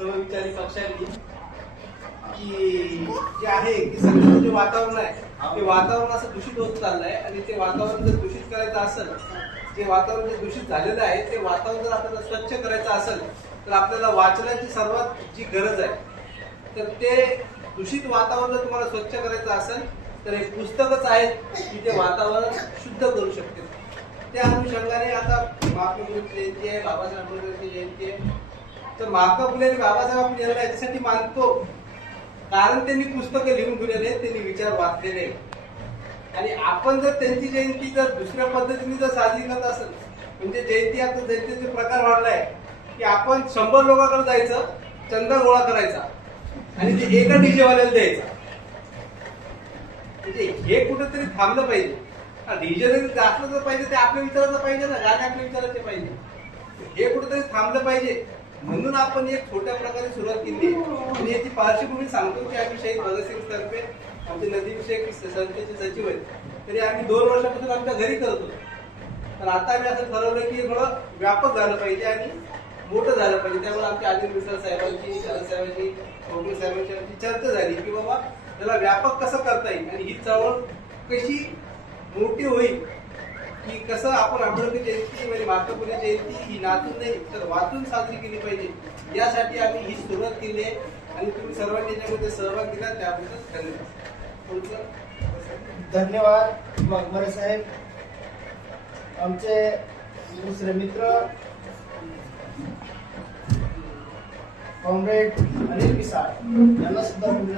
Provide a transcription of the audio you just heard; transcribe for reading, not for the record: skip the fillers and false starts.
समविचारी पक्षांनी की जे आहे की सगळं जे वातावरण आहे ते वातावरण असं दूषित होत चाललंय आणि ते वातावरण जर दूषित करायचं असेल, जे वातावरण जे दूषित झालेलं आहे ते वातावरण जर आपल्याला स्वच्छ करायचं असेल तर आपल्याला वाचनाची सर्वात जी गरज आहे तर ते दूषित वातावरण जर तुम्हाला स्वच्छ करायचं असेल तर हे पुस्तकच आहेत की ते वातावरण शुद्ध करू शकते. त्या अनुषंगाने आता महात्मा फुलेंची जयंती आहे, बाबासाहेब आंबेडकरांची जयंती आहे. तर महात्मा फुले आणि बाबासाहेब आपण यांना याच्यासाठी मानतो कारण त्यांनी पुस्तकं लिहून ठेवलेले आहेत, त्यांनी विचार वाचलेले आहेत. आणि आपण जर त्यांची जयंती जर दुसऱ्या पद्धतीने जर साजरी करत असेल म्हणजे जयंती आता जयंतीचे प्रकार वाढलाय की आपण 100 लोकांकडे जायचं, चंदा गोळा करायचा आणि ते एका डीजे वाल्याला द्यायचा. म्हणजे हे कुठेतरी थांबलं पाहिजे. डीजे जरी जास्त जर पाहिजे ते आपल्या विचारायचं पाहिजे ना, गाणे आपल्या विचारायचे पाहिजे. हे कुठेतरी थांबलं पाहिजे म्हणून आपण एक छोट्या प्रकारे सुरुवात केली. आणि याची पार्श्वभूमी सांगतो की आम्ही शहीद भगतसिंग तर्फे आमचे नदीविषयक संस्थेचे सचिव आहेत, तरी आम्ही 2 वर्षापासून आमच्या घरी करत होतो. तर आता आम्ही असं ठरवलं की थोडं व्यापक झालं पाहिजे आणि मोठं झालं पाहिजे. त्यामुळे आमच्या आदिल मिश्रा साहेबांची, शरद साहेबांची, कोकणे साहेबांची आमची चर्चा झाली की बाबा त्याला व्यापक कसं करता येईल आणि ही चळवळ कशी मोठी होईल, की कसं आपण आंबेडकर जयंती म्हणजे महात्मा फुले जयंती ही नाचून नाही तर वाचून साजरी केली पाहिजे. यासाठी आम्ही ही सुरुवात केली आहे आणि तुम्ही सर्वांनी याच्यामध्ये सहभाग दिला त्याबद्दल धन्यवाद. धन्यवाद वाघमारे साहेब. आमचे दुसरे मित्र कॉम्रेड अनिल पिसाळ यांना सुद्धा